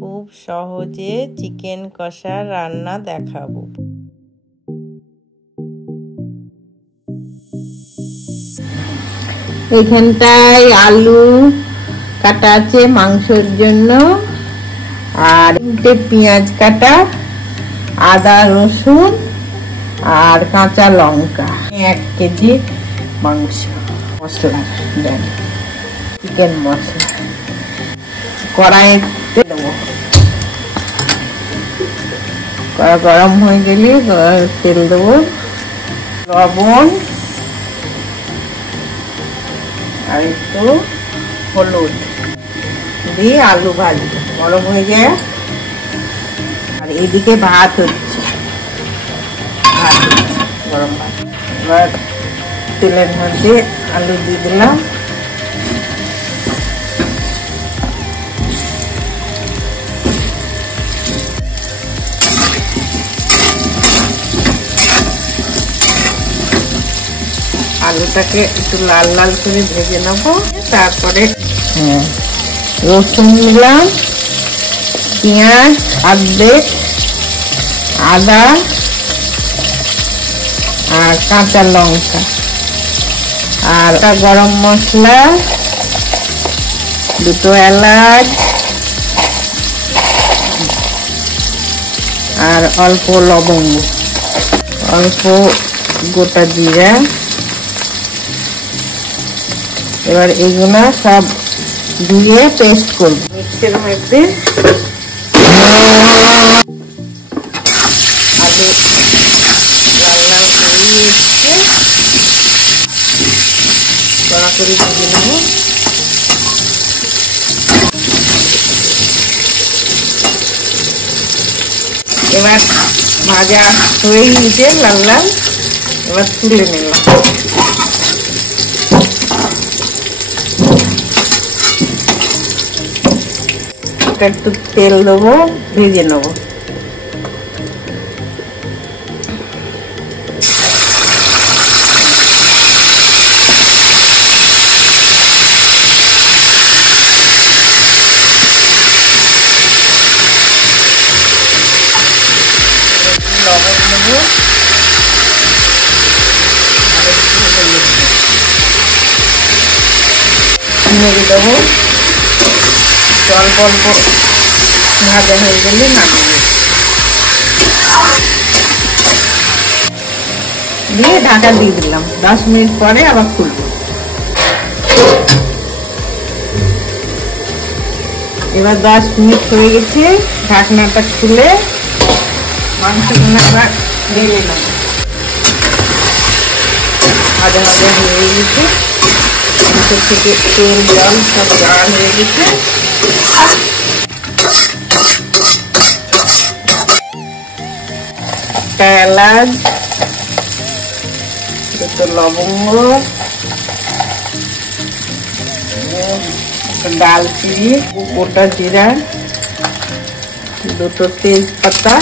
খুব সহজে চিকেন কষা রান্না দেখাবো। এখানটায় আলু কাটা আছে মাংসের জন্য, আর 3টে পেঁয়াজ কাটা, আদা রসুন আর কাঁচা লঙ্কা, 1 কেজি মাংস। মশলা দেন, চিকেন মশলা কড়াইতে দেবো। কড়া গরম হয়ে গেলে তেল দেবো, লবণ আর একটু হলুদ দিয়ে আলু ভাজবো। গরম হয়ে যায়, আর এদিকে ভাত হচ্ছে, গরম ভাত। এবার তেলের মধ্যে আলু দিয়ে দিলাম, আলুটাকে একটু লাল লাল করে ভেজে নেবো। তারপরে রসুন নিলাম, পেঁয়াজ অর্ধেক, আদা আর কাঁচা লঙ্কা, আর গরম মশলা, 2টো এলাচ আর অল্প লবঙ্গ, অল্প গোটা জিরা। এবার এগুলো সব দিয়ে পেস্ট করব মিক্সির মধ্যে। আলু লাল লাল করে এসছে, কড়া করে ভেজে নেব। এবার ভাজা হয়ে গেছে লাল লাল, এবার তুলে নিলাম। একটু তেল দেবো, ভেজে নেবো। লবণ দেবো, নেড়ে দেবো। অল্প অল্প ভাজা হয়ে গেলে নামিয়ে দিয়ে ঢাকা দিয়ে দিলাম। 10 মিনিট পরে আবার খুলব। এবার 10 মিনিট হয়ে গেছে, ঢাকনাটা খুলে মাংসগুলো আবার ঢেলে নেব। ভাজা ভাজা হয়ে গেছে, মাংস থেকে তেল জল সব জল হয়ে গেছে। একটা এলাচ, 2টো লবঙ্গ, দালচিনি, গোটা জিরা, 2টো তেজপাতা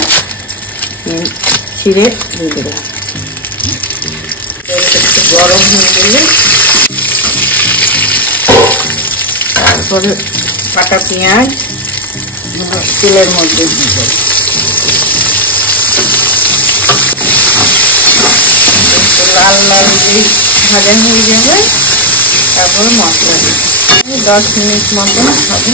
ছিঁড়ে দিয়ে দিলাম। একটু গরম হয়ে গেলে তারপরে কাটা পেঁয়াজ তেলের মধ্যে দিয়ে দেব। লাল লাল দিয়ে ভাজা হয়ে যাবে, তারপরে মশলা দিই। 10 মিনিট মতন হবে।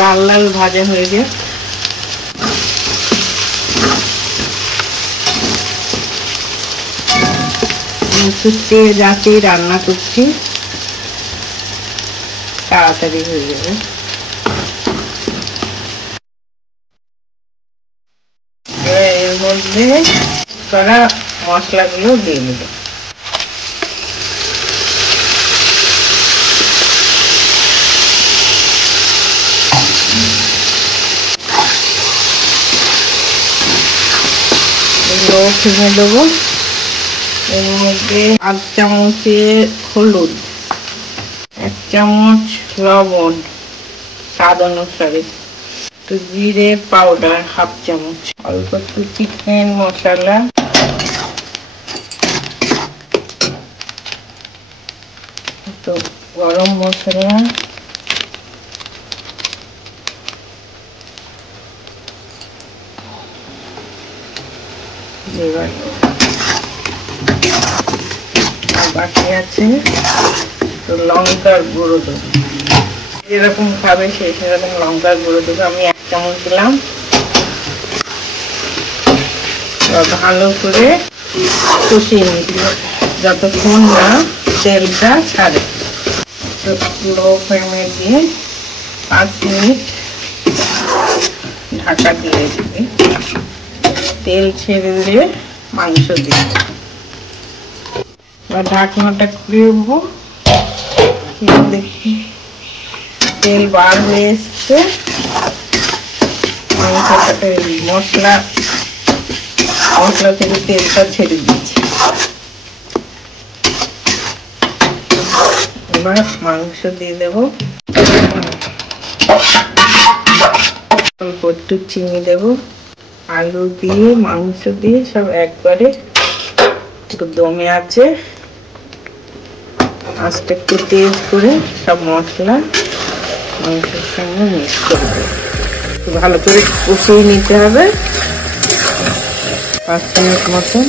লাল লাল ভাজা হয়ে যায়। তেজ আঁচে রান্না করছি, তাড়াতাড়ি হয়ে যাবে। এর মধ্যে করা মশলাগুলো দিয়ে দেব। এগুলো ফেলে দেবো। এর মধ্যে 1 চামচের হলুদ, 1 চামচ লবণ স্বাদ অনুসারে, একটু জিরে পাউডার 1/2 চামচ, অল্প একটু চিকেন মশলা, গরম মশলা, বাকি আছে তো লঙ্কার গুঁড়ো দেবো। যেরকম খাবে সেই সেরকম লঙ্কার গুঁড়ো দেবো। আমি 1 চামচ দিলাম। ভালো করে কষিয়ে নিতে যতক্ষণ না তেলটা ছাড়ে। লো ফ্লেমে দিয়ে 5 মিনিট ঢাকা দিয়ে দিবে। তেল ছেড়ে দিলে মাংস দিয়ে এবার ঢাকনাটা খুলে দেবো। দেখি তেল বার হয়ে এসছে। মাংসটা মশলা থেকে তেলটা ছেড়ে দিচ্ছে। এবার মাংস দিয়ে দেবো। অল্প একটু চিনি দেবো। আলু দিয়ে মাংস দিয়ে সব একবারে একটু দমে আছে। আস্তে একটু তেজ করে সব মশলা মাংসের সঙ্গে মিক্স করে দেবো। একটু ভালো করে কষিয়ে নিতে হবে 5 মিনিট মতন।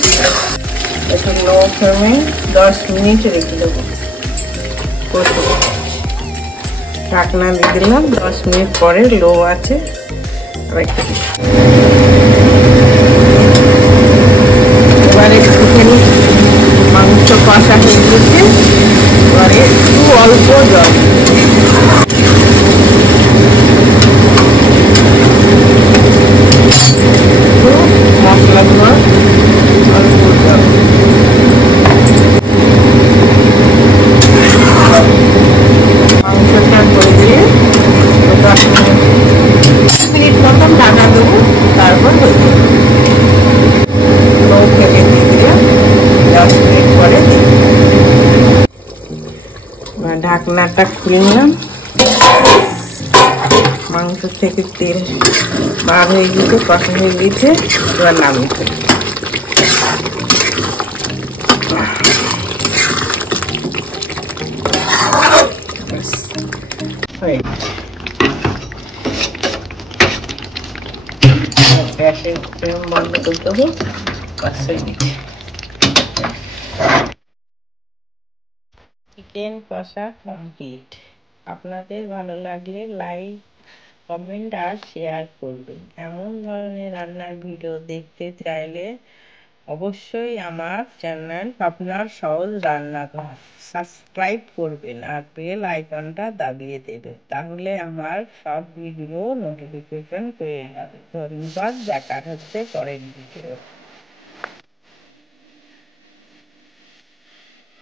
এসব লো ফ্লেমে 10 মিনিট রেখে দেবো। ঢাকনা দিয়ে দিলাম। 10 মিনিট পরে লো আছে এবারে একটুখানি মাংস কষা হয়ে গেছে। এবারে একটু অল্প জল, মশলাগুলো অল্প জল, মাংসটা করে দিয়ে 10 মিনিট মতন ঢাকা দেবো। তারপর হয়ে যাবে। লো ফ্লেমে দিয়ে দিলাম। 10 মিনিট পরে ঢাকনাটা খুলে নিলাম। মাংস থেকে তেল বার হয়ে গেছে, কষা হয়ে গেছে। এবার নামিয়ে ফেলি। গ্যাসের ফ্লেম বন্ধ করে দেবো। চিকেন কষা কমপ্লিট। আপনাদের ভালো লাগলে লাইক, কমেন্ট আর শেয়ার করবেন। এমন ধরনের রান্নার ভিডিও দেখতে চাইলে অবশ্যই আমার চ্যানেল আপনার সহজ রান্নাঘর সাবস্ক্রাইব করবেন আর বেল আইকনটা দাবিয়ে দেবেন। তাহলে আমার সব ভিডিও নোটিফিকেশন পেয়ে যাবে। ধন্যবাদ। দেখা হচ্ছে পরের ভিডিও।